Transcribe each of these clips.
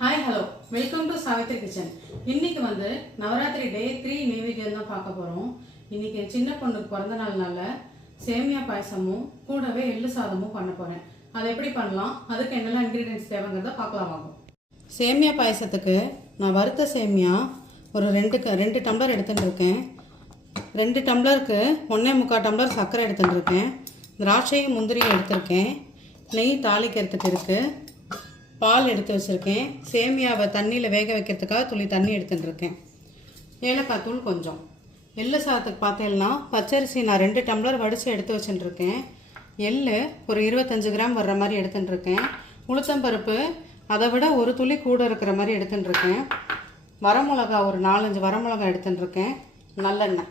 Hi hello welcome to Savitri kitchen. இன்னைக்கு வந்து நவராத்திரி டே 3 நைவேத்தியம் தான் பார்க்க போகிறோம். இன்னைக்கு சின்ன பொண்ணுக்கு பிறந்த நாள்னால சேமியா பாயசமும் கூடவே எள்ளு சாதமும் பண்ண போகிறேன். அதை எப்படி பண்ணலாம், அதுக்கு என்னெல்லாம் இன்க்ரீடியன்ஸ் தேவைங்கிறத பார்க்கலாம் வாங்க. சேமியா பாயசத்துக்கு நான் வறுத்த சேமியா ஒரு ரெண்டு டம்ளர் எடுத்துகிட்டு இருக்கேன். 2 டம்ளருக்கு 1.25 டம்ளர் சர்க்கரை எடுத்துகிட்டு இருக்கேன். திராட்சையும் முந்திரியும் எடுத்திருக்கேன். நெய் தாளிக்கிறதுக்கு இருக்குது. பால் எடுத்து வச்சுருக்கேன். சேமியாவை தண்ணியில் வேக வைக்கிறதுக்காக துளி தண்ணி எடுத்துகிட்டு இருக்கேன். ஏலக்காய் தூள் கொஞ்சம். எள்ளு சாதத்துக்கு பார்த்தீங்கன்னா பச்சரிசி நான் 2 டம்ளர் வடித்து எடுத்து வச்சுட்டுருக்கேன். எள் ஒரு 25 கிராம் வர்ற மாதிரி எடுத்துட்டுருக்கேன். உளுத்தம்பருப்பு அதை விட ஒரு துளி கூட இருக்கிற மாதிரி எடுத்துட்டுருக்கேன். வரமிளகா ஒரு 4-5 வரமிளகா எடுத்துட்டுருக்கேன். நல்லெண்ணெய்.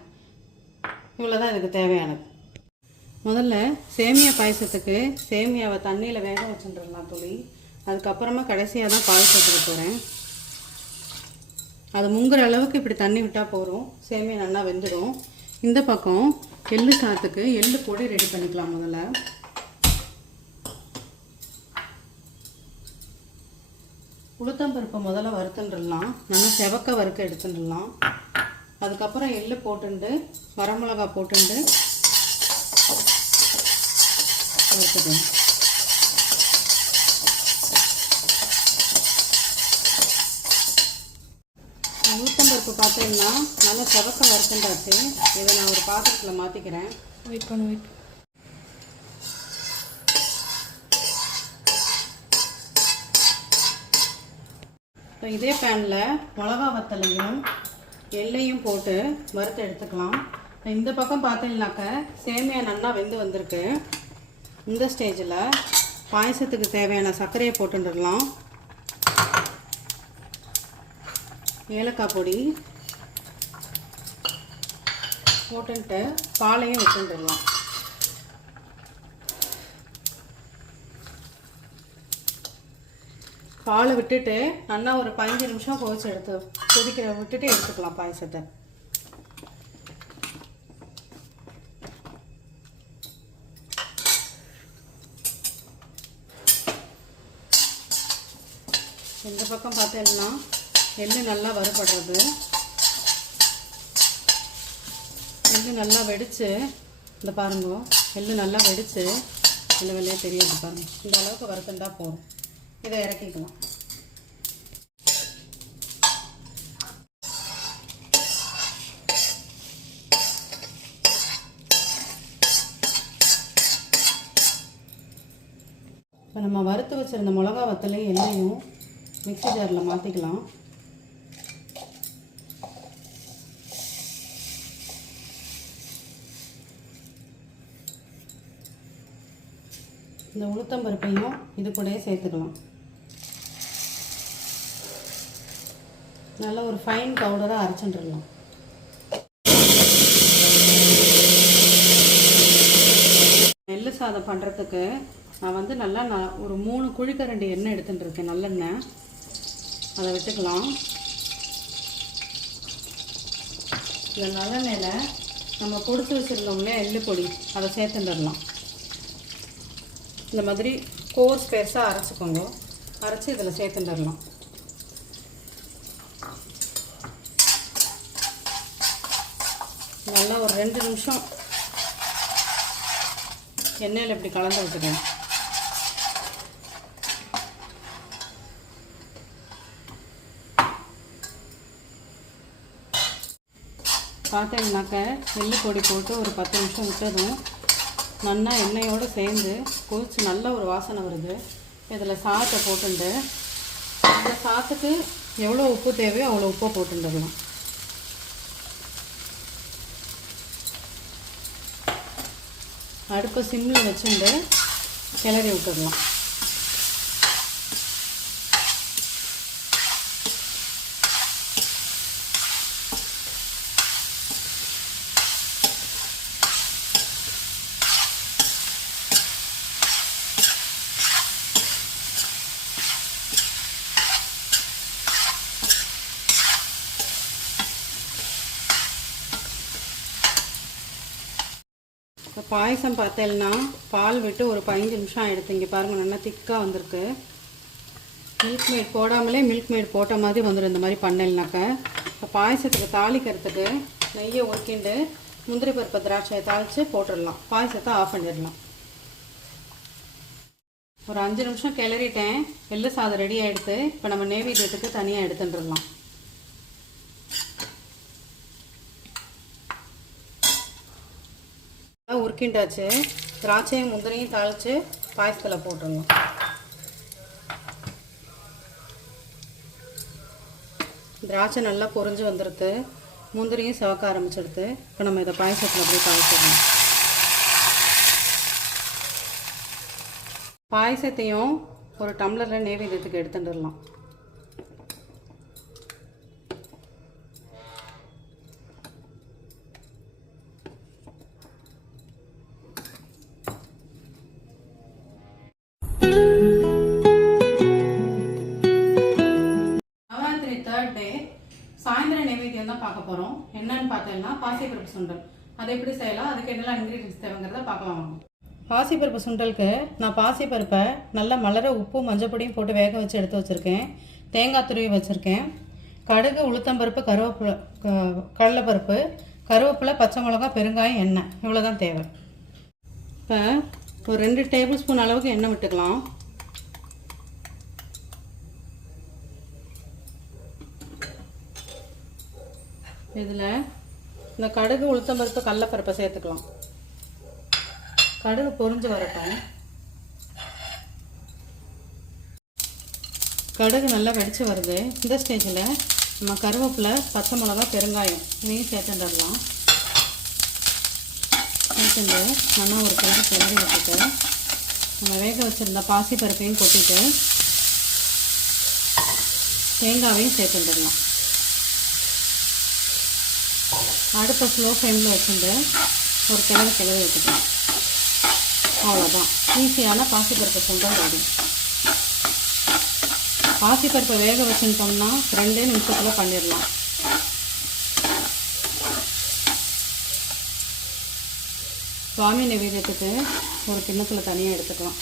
இவ்வளோ தான் இதுக்கு தேவையானது. முதல்ல சேமியா பாயசத்துக்கு சேமியாவை தண்ணியில் வேக வச்சுட்டுருலாம் துளி. அதுக்கப்புறமா கடைசியாக தான் பால் சேர்த்துக்க போகிறேன். அது முங்குற அளவுக்கு இப்படி தண்ணி விட்டால் போகிறோம். சேமியா நல்லா வெந்துடும். இந்த பக்கம் எள்ளு சாதத்துக்கு எள்ளு பொடி ரெடி பண்ணிக்கலாம். முதல்ல உளுத்தம்பருப்பை முதல்ல வறுத்துட்டுடலாம். நல்லா செவக்க வறுக்க எடுத்துடலாம். அதுக்கப்புறம் எள்ளு போட்டுண்டு வரமிளகா போட்டுண்டு வறுத்துக்கணும். உளுத்தம்பருப்பு பார்த்தீங்கன்னா நல்லா செவக்க வறுத்துண்டாச்சு. இதை நான் ஒரு பாத்திரத்தில் மாற்றிக்கிறேன். வெயிட். இப்போ இதே பேனில் மிளகா வத்தலையும் எள்ளையும் போட்டு வறுத்து எடுத்துக்கலாம். இந்த பக்கம் பார்த்தீங்கன்னாக்க சேமியா நல்லா வெந்து வந்திருக்கு. இந்த ஸ்டேஜில் பாயசத்துக்கு தேவையான சர்க்கரையை போட்டுடலாம். ஏலக்காய் பொடி போட்டுட்டு பாலையும் விட்டுடலாம். பாலை விட்டுட்டு நல்லா ஒரு 15 நிமிஷம் கொதிக்கிற விட்டுட்டு எடுத்துக்கலாம் பாயசத்தை. இந்த பக்கம் பார்த்தீங்கன்னா எள்ளு நல்லா வறுபடுறது. எள்ளு நல்லா வெடித்து இந்த பாருங்க, எள்ளு நல்லா வெடித்து வெளியே தெரியாது பாருங்கள். இந்த அளவுக்கு வறுத்துண்டா போதும். இதை இறக்கிக்கலாம். இப்போ நம்ம வறுத்து வச்சுருந்த மிளகா வத்தலையும் எண்ணெயும் மிக்ஸி ஜாரில் மாற்றிக்கலாம். இந்த உளுத்தம்பருப்பையும் இது கூடயே சேர்த்துக்கலாம். நல்லா ஒரு ஃபைன் பவுடராக அரைச்சிட்டுடலாம். எள்ளு சாதம் பண்ணுறதுக்கு நான் வந்து நல்லா ஒரு 3 குழிக்கரண்டி எண்ணெய் எடுத்துகிட்டு இருக்கேன். நல்லெண்ணெய். அதை விட்டுக்கலாம். இந்த நல்லெண்ணெயில் நம்ம பொடிச்சு வச்சுருந்தோம்லே எள்ளு பொடி அதை சேர்த்துடலாம். இந்த மாதிரி கோர்ஸ் பெருசாக அரைச்சிக்கோங்க. அரைச்சி இதில் சேர்த்துடலாம். நல்லா ஒரு 2 நிமிஷம் எண்ணெயில் இப்படி கலந்து விட்டுக்கணும். பார்த்தீங்கன்னாக்க எள்ளு பொடி போட்டு ஒரு 10 நிமிஷம் விட்டதும் நல்லா எண்ணெயோடு சேர்ந்து கொதிச்சு நல்ல ஒரு வாசனை வருது. இதில் சாதத்தை போட்டுண்டு இந்த சாதத்துக்கு எவ்வளோ உப்பு தேவையோ அவ்வளோ உப்பை போட்டுடலாம். அடுப்பை சிம்மில் வச்சுட்டு கிளறி விட்டுடலாம். இப்போ பாயசம் பார்த்தேன்னா பால் விட்டு ஒரு 15 நிமிஷம் ஆகிடுது. இங்கே பாருங்கள், நல்லா திக்காக வந்திருக்கு. மில்க் மேட் போடாமலே மில்க் மேட் போட்ட மாதிரி வந்துடும் இந்த மாதிரி பண்ணலைனாக்க. இப்போ பாயசத்துக்கு தாளிக்கிறதுக்கு நெய்யை ஊற்றிண்டு முந்திரி பருப்பு திராட்சையை தாளித்து போட்டுடலாம். பாயசத்தை ஆஃப் பண்ணிடலாம். ஒரு 5 நிமிஷம் கிளறிட்டேன். எள்ளு சாதம் ரெடி ஆகிடுது. இப்போ நம்ம நெய்வேத்தியத்துக்கு தனியாக எடுத்துட்டுடலாம். உருக்கிண்டாச்சு. திராட்சையும் முந்திரியும் தாளித்து பாயசத்தில் போட்டுடலாம். திராட்சை நல்லா பொரிஞ்சு வந்துடுது. முந்திரியும் சிவக்க ஆரம்பிச்சிடுது. இப்போ நம்ம இதை பாயசத்தில் அப்படியே தாளிச்சிடலாம். பாயசத்தையும் ஒரு டம்ளரில் நெய்வேத்தியத்துக்கு எடுத்துட்டுடலாம். நவராத்திரி 3rd டே சாயந்தரம் நைவேத்தியம் தான் பார்க்க போகிறோம். என்னன்னு பார்த்தீங்கன்னா பாசிப்பருப்பு சுண்டல். அதை எப்படி செய்யலாம், அதுக்கு என்னெல்லாம் இன்க்ரீடியன்ஸ் தேவைங்கிறத பார்க்கலாம் வாங்க. பாசிப்பருப்பு சுண்டலுக்கு நான் பாசிப்பருப்பை நல்லா மலர உப்பு மஞ்சப்பொடியும் போட்டு வேக வச்சு எடுத்து வச்சுருக்கேன். தேங்காய் துருவி வச்சுருக்கேன். கடுகு, உளுத்தம்பருப்பு, கடலைப்பருப்பு, கருவேப்பிலை, பச்சை மிளகா, பெருங்காயம், எண்ணெய், இவ்வளோ தான் தேவை. இப்போ ஒரு 2 டேபிள் ஸ்பூன் அளவுக்கு எண்ணெய் விட்டுக்கலாம். இதில் இந்த கடுகு, உளுத்தம்பருப்பு, கடலைப்பருப்பை சேர்த்துக்கலாம். கடுகு பொரிஞ்சு வரட்டும். கடுகு நல்லா வெடிச்சு வருது. இந்த ஸ்டேஜில் நம்ம கருவேப்பிலை, பச்சை மிளகா, பெருங்காயம் இதையும் சேர்த்துடலாம். சேர்த்துட்டு நல்லா ஒரு கிளறி வச்சுட்டு நம்ம வேக வச்சுருந்த பாசி பருப்பையும் கொட்டிட்டு தேங்காவையும் சேர்த்துடலாம். அடுப்பை ஸ்லோ ஃப்ளேமில் வச்சுட்டு ஒரு கிளறி வச்சுக்கலாம். அவ்வளோதான், ஈஸியான பாசிப்பருப்பு சுண்டல் ரெடி. பாசிப்பருப்பை வேக வச்சுட்டோம்னா 2 நிமிஷத்தில் பண்ணிடலாம். சுவாமி நைவேத்தியத்துக்கு ஒரு கிண்ணத்தில் தனியாக எடுத்துக்கலாம்.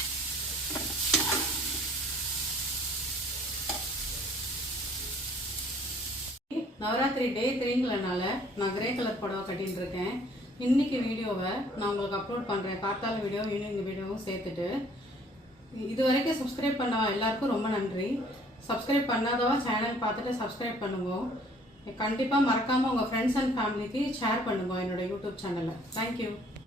நவராத்திரி டே 3ங்கிறனால நான் கிரே கலர் புடவை கட்டின்னு இருக்கேன். இன்றைக்கி வீடியோவை நான் உங்களுக்கு அப்லோட் பண்ணுறேன். கார்த்தால வீடியோ, ஈவினிங் வீடியோவும் சேர்த்துட்டு. இது வரைக்கும் சப்ஸ்கிரைப் பண்ணவா எல்லாருக்கும் ரொம்ப நன்றி. சப்ஸ்கிரைப் பண்ணாதவா சேனல் பார்த்துட்டு சப்ஸ்கிரைப் பண்ணுங்க. கண்டிப்பாக மறக்காமல் உங்கள் ஃப்ரெண்ட்ஸ் அண்ட் ஃபேமிலிக்கு ஷேர் பண்ணுங்க என்னோடய யூடியூப் சேனலில். தேங்க்யூ.